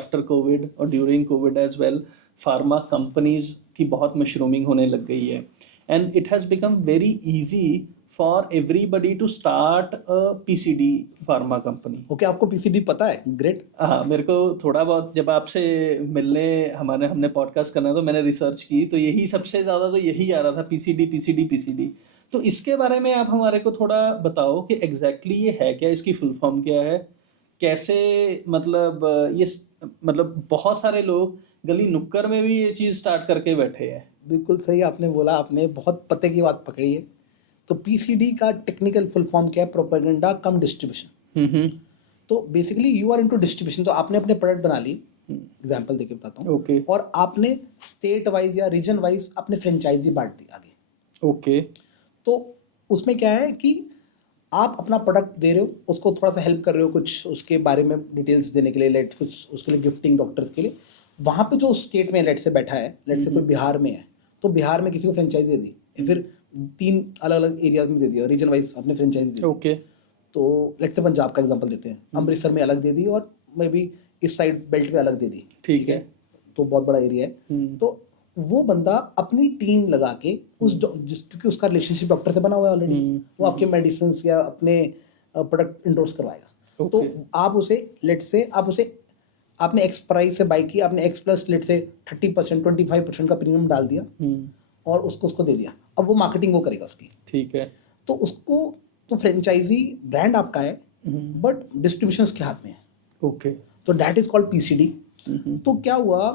After Covid और during Covid as well pharma companies की बहुत मशरूमिंग होने लग गई है, and it has become very easy for everybody to start a PCD pharma company. Okay, आपको पीसीडी पता है? ग्रेट। हाँ, मेरे को थोड़ा बहुत, जब आपसे मिलने हमने पॉडकास्ट करना तो मैंने रिसर्च की, तो यही सबसे ज़्यादा तो यही आ रहा था, पीसीडी पीसीडी पीसीडी। तो इसके बारे में आप हमारे को थोड़ा बताओ कि एग्जैक्टली ये है क्या, इसकी फुल फॉर्म क्या है, कैसे, मतलब ये मतलब बहुत सारे लोग गली नुक्कड़ में भी ये चीज़ स्टार्ट करके बैठे हैं। बिल्कुल सही आपने बोला, आपने बहुत पते की बात पकड़ी है। तो पीसीडी का टेक्निकल फुल फॉर्म क्या है? Propaganda cum distribution. तो basically you are into distribution. तो आपने अपने प्रोडक्ट बना ली, एग्जांपल देके बताता हूँ। ओके। और आपने स्टेट वाइज या रीजन वाइज अपने फ्रेंचाइजी बांट दी आगे। ओके। तो उसमें क्या है कि आप अपना प्रोडक्ट दे रहे हो, उसको थोड़ा सा हेल्प कर रहे हो कुछ उसके बारे में डिटेल्स देने के लिए, लेट कुछ उसके लिए गिफ्टिंग डॉक्टर्स के लिए। वहाँ पे जो स्टेट में लेट से बैठा है, लेट से कोई बिहार में है, तो बिहार में किसी को फ्रेंचाइजी दे दी, या फिर 3 अलग अलग एरियाज में दे दिया, रीजन वाइज आपने फ्रेंचाइजी दे दी। ओके। तो लेट से पंजाब का एग्जांपल देते हैं, अमृतसर में अलग दे दी और मे बी इस साइड बेल्ट में अलग दे दी। ठीक है। तो बहुत बड़ा एरिया है। तो वो बंदा अपनी टीम लगा के क्योंकि उसका रिलेशनशिप डॉक्टर से बना हुआ है ऑलरेडी, वो आपके मेडिसिन या अपने प्रोडक्ट इंडोर्स करवाएगा। तो आप उसे लेट से आपने एक्स प्राइस से बाई की, आपने एक्स प्लस लेट से 30% 25% का प्रीमियम डाल दिया और उसको दे दिया। अब वो मार्केटिंग वो करेगा उसकी। ठीक है। तो उसको तो फ्रेंचाइजी ब्रांड आपका है, बट डिस्ट्रीब्यूशन उसके हाथ में है। ओके। तो दैट इज कॉल्ड पीसीडी। तो क्या हुआ,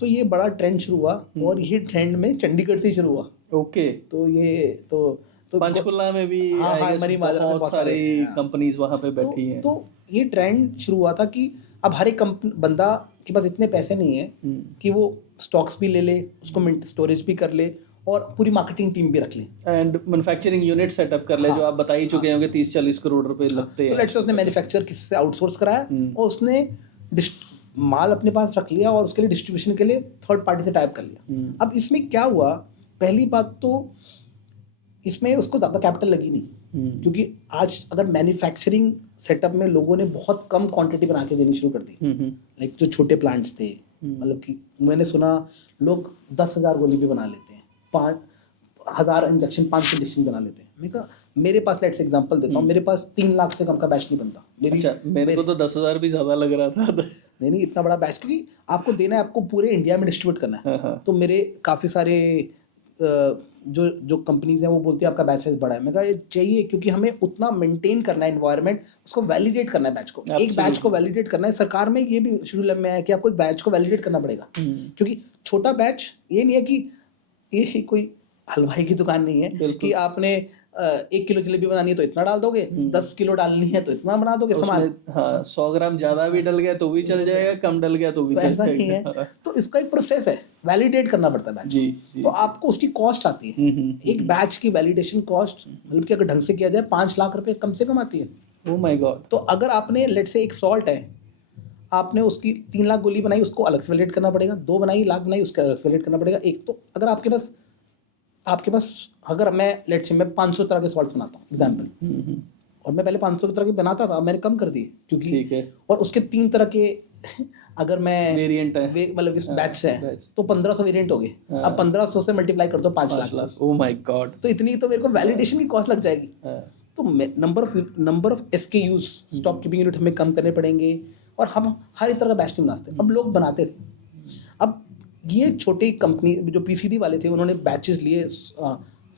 तो ये बड़ा ट्रेंड शुरू हुआ, और ये ट्रेंड में चंडीगढ़ से ही शुरू हुआ। ओके। तो ये तो पंचकुला में भी मरी माजरा में बहुत सारी कंपनीज वहाँ पे बैठी हैं। तो ये ट्रेंड शुरू हुआ था कि अब हर एक बंदा के पास इतने पैसे नहीं है कि वो स्टॉक्स भी ले ले, उसको स्टोरेज भी कर ले और पूरी मार्केटिंग टीम भी रख ले, एंड मैन्युफैक्चरिंग यूनिट सेटअप कर ले। जो आप बता ही चुके होंगे 30-40 करोड़ रुपए लगते हैं। तो लेट्स से उसने मैन्युफैक्चर किसी से आउटसोर्स कराया और उसने माल अपने पास रख लिया और उसके लिए डिस्ट्रीब्यूशन के लिए थर्ड पार्टी से टाइप कर लिया। अब इसमें क्या हुआ, पहली बात तो इसमें उसको ज़्यादा कैपिटल लगी नहीं, क्योंकि आज अगर मैन्युफैक्चरिंग सेटअप में लोगों ने बहुत कम क्वांटिटी बना के देनी शुरू कर दी। लाइक जो छोटे प्लांट्स थे, मतलब कि मैंने सुना लोग 10,000 गोली भी बना लेते हैं, 5,000 इंजेक्शन 500 इंजेक्शन बना लेते हैं। मैं कहा मेरे पास लेट्स एग्जांपल देता हूँ, मेरे पास 3 लाख से कम का बैच नहीं बनता। मेरे को तो 10,000 भी ज़्यादा लग रहा था। नहीं, इतना बड़ा बैच, क्योंकि आपको देना है, आपको पूरे इंडिया में डिस्ट्रीब्यूट करना है। तो मेरे काफ़ी सारे जो कंपनीज हैं वो बोलती है आपका बैच साइज बड़ा है। मैं कहा ये चाहिए, क्योंकि हमें उतना मेंटेन करना है एनवायरनमेंट, उसको वैलिडेट करना है बैच को। एक बैच को वैलिडेट करना है। सरकार में ये भी शेड्यूल में है कि आपको एक बैच को वैलिडेट करना पड़ेगा, क्योंकि छोटा बैच ये नहीं है कि ये कोई हलवाई की दुकान नहीं है कि आपने 1 किलो जलेबी बनानी है तो इतना डाल दोगे, 10 किलो डालनी है तो इतना बना दोगे सामान। हाँ, 100 ग्राम ज्यादा भी डल गया तो भी चल जाएगा, कम डल गया तो भी ऐसा नहीं है। तो इसका एक प्रोसेस है, वैलिडेट करना पड़ता है बैच। जी। तो आपको उसकी कॉस्ट आती है। एक बैच की वैलिडेशन कॉस्ट, मतलब कि अगर ढंग से किया जाए 5 लाख रुपए कम से कम आती है। Oh my God. तो अगर आपने लेट से एक सॉल्ट है, आपने उसकी 3 लाख गोली बनाई, उसको अलग से वैलिडेट करना पड़ेगा। 2 बनाई, लाख बनाई, उसका अलग से वैलिडेट करना पड़ेगा। एक तो अगर आपके पास अगर मैं लेट से मैं 500 तरह के सॉल्ट्स बनाता हूँ एग्जाम्पल, और मैं पहले 500 तरह के बनाता था, मैंने कम कर दिए क्योंकि ठीक है। और उसके 3 तरह के अगर मैं वेरिएंट है, मतलब इस बैच से है तो 1500 वेरिएंट हो गए। अब 1500 से मल्टीप्लाई कर दो 5 लाख। Oh my God. तो इतनी तो मेरे को वैलिडेशन की कॉस्ट लग जाएगी। तो number of SKUs stock keeping unit हमें कम करने पड़ेंगे, और हम हर तरह का बैच नहीं बनाते। अब लोग बनाते थे। अब ये छोटी कंपनी जो पीसीडी वाले थे, उन्होंने बैचेस लिए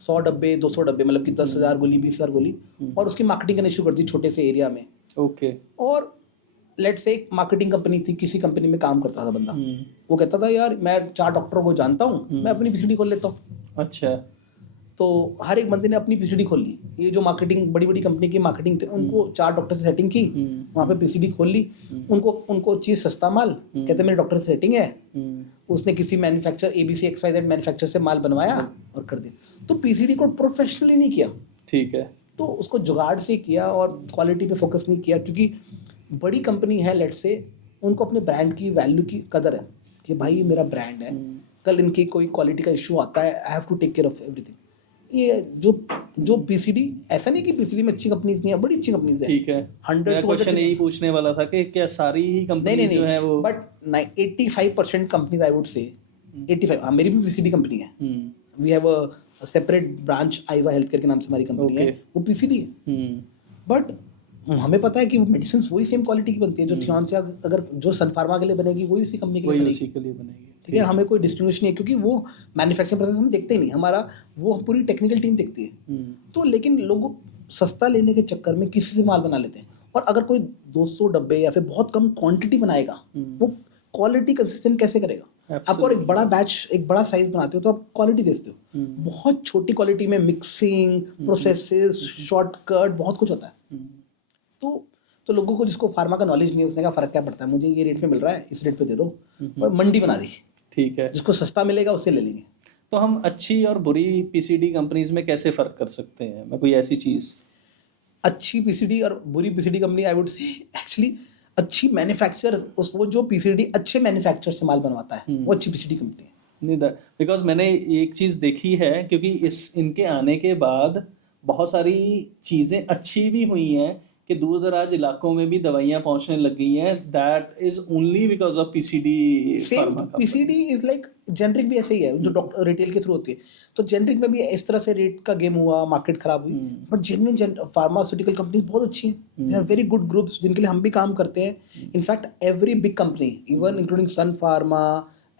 100 डब्बे 200 डब्बे, मतलब कि 10,000 गोली 20,000 गोली, और उसकी मार्केटिंग करनी शुरू कर दी छोटे से एरिया में। ओके। और लेट से एक मार्केटिंग कंपनी थी, किसी कंपनी में काम करता था बंदा, वो कहता था यार मैं 4 डॉक्टरों को जानता हूँ, मैं अपनी पीसीडी खोल लेता हूँ। अच्छा। तो हर एक बंदे ने अपनी पीसीडी खोल ली। ये जो मार्केटिंग बड़ी कंपनी की मार्केटिंग थे, उनको 4 डॉक्टर से सेटिंग की, वहाँ पे पीसीडी खोल ली। उनको चीज़ सस्ता माल, कहते मेरे डॉक्टर से सेटिंग है, उसने किसी मैन्युफैक्चर ABC XYZ मैन्युफैक्चर से माल बनवाया और कर दिया। तो पीसीडी को प्रोफेशनली नहीं किया, ठीक है, तो उसको जुगाड़ से किया और क्वालिटी पे फोकस नहीं किया, क्योंकि बड़ी कंपनी है लेट से, उनको अपने ब्रांड की वैल्यू की कदर है कि भाई मेरा ब्रांड है, कल इनकी कोई क्वालिटी का इशू आता है, I have to take care of everything. ये जो पीसीडी, ऐसा नहीं कि पीसीडी में अच्छी कंपनीज नहीं है, बड़ी अच्छी कंपनीज है। ठीक है, 100 मेरा to क्वेश्चन यही पूछने वाला था कि क्या सारी ही कंपनी जो है वो, but 85% companies I would say 85, मेरी भी पीसीडी कंपनी है। We have a separate branch Aiwa health care के नाम से हमारी कंपनी है, वो पीसीडी है। बट हमें पता है कि मेडिसिन वही सेम क्वालिटी की बनती है जो थियॉन से, अगर जो सन फार्मा के लिए बनेगी वही उसी कंपनी के लिए बनेगी, उसी के लिए बनेगी। ठीक है, हमें कोई डिस्टिंग्विश नहीं है, क्योंकि वो मैन्युफैक्चरिंग प्रोसेस हम देखते ही नहीं, हमारा वो पूरी टेक्निकल टीम देखती है। तो लेकिन लोग सस्ता लेने के चक्कर में किसी से माल बना लेते हैं, और अगर कोई 200 डब्बे या फिर बहुत कम क्वांटिटी बनाएगा, वो क्वालिटी कंसिस्टेंट कैसे करेगा? आपको एक बड़ा बैच, एक बड़ा साइज बनाते हो तो आप क्वालिटी देखते हो, बहुत छोटी क्वालिटी में मिक्सिंग प्रोसेसेस, शॉर्टकट, बहुत कुछ होता है। तो लोगों को जिसको फार्मा का नॉलेज नहीं है, उसने का फर्क क्या पड़ता है, मुझे ये रेट पे मिल रहा है, इस रेट पे दे दो, और मंडी बना दी। ठीक है, जिसको सस्ता मिलेगा उससे ले लेंगे। तो हम अच्छी और बुरी पीसीडी कंपनीज में कैसे फर्क कर सकते हैं? मैं कोई ऐसी चीज, अच्छी पीसीडी और बुरी PCD company, I would say actually अच्छी मैन्युफैक्चरर, वो जो पीसीडी अच्छे मैन्युफैक्चरर से माल बनवाता है, वो अच्छी पीसीडी कंपनी है। नहीं, बिकॉज मैंने एक चीज देखी है, क्योंकि इनके आने के बाद बहुत सारी चीजें अच्छी भी हुई हैं कि दूर दराज इलाकों में भी दवाइयाँ पहुंचने लग गई हैं। That is only because of PCD. Same PCD is like generic भी ऐसे ही है, जो डॉक्टर रिटेल के थ्रू होती है। तो जेनरिक में भी इस तरह से रेट का गेम हुआ, मार्केट खराब हुई। बट जेन्युइन फार्मास्यूटिकल कंपनीज बहुत अच्छी हैं, they are very good groups जिनके लिए हम भी काम करते हैं। In fact every big company, even including Sun Pharma,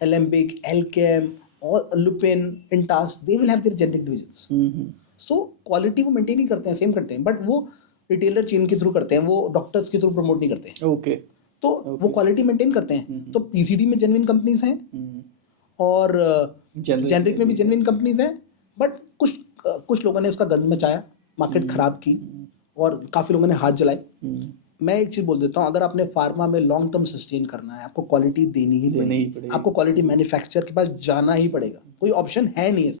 Alembic, Alkem और Lupin, Intas, they will have their generic divisions. So quality वो मेंटेन ही करते हैं, सेम करते हैं, बट वो रिटेलर चेन के थ्रू करते हैं, वो डॉक्टर्स के थ्रू प्रमोट नहीं करते हैं। ओके, तो वो क्वालिटी मेंटेन करते हैं। तो पीसीडी में जेन्युइन कंपनीज हैं, और जेनरिक में भी जेन्युइन कंपनीज हैं। बट कुछ लोगों ने उसका गंद मचाया, मार्केट खराब की, और काफ़ी लोगों ने हाथ जलाए। मैं एक चीज़ बोल देता हूँ, अगर आपने फार्मा में लॉन्ग टर्म सस्टेन करना है, आपको क्वालिटी देनी ही पड़ेगी। आपको क्वालिटी मैन्युफैक्चरर के पास जाना ही पड़ेगा, कोई ऑप्शन है नहीं है।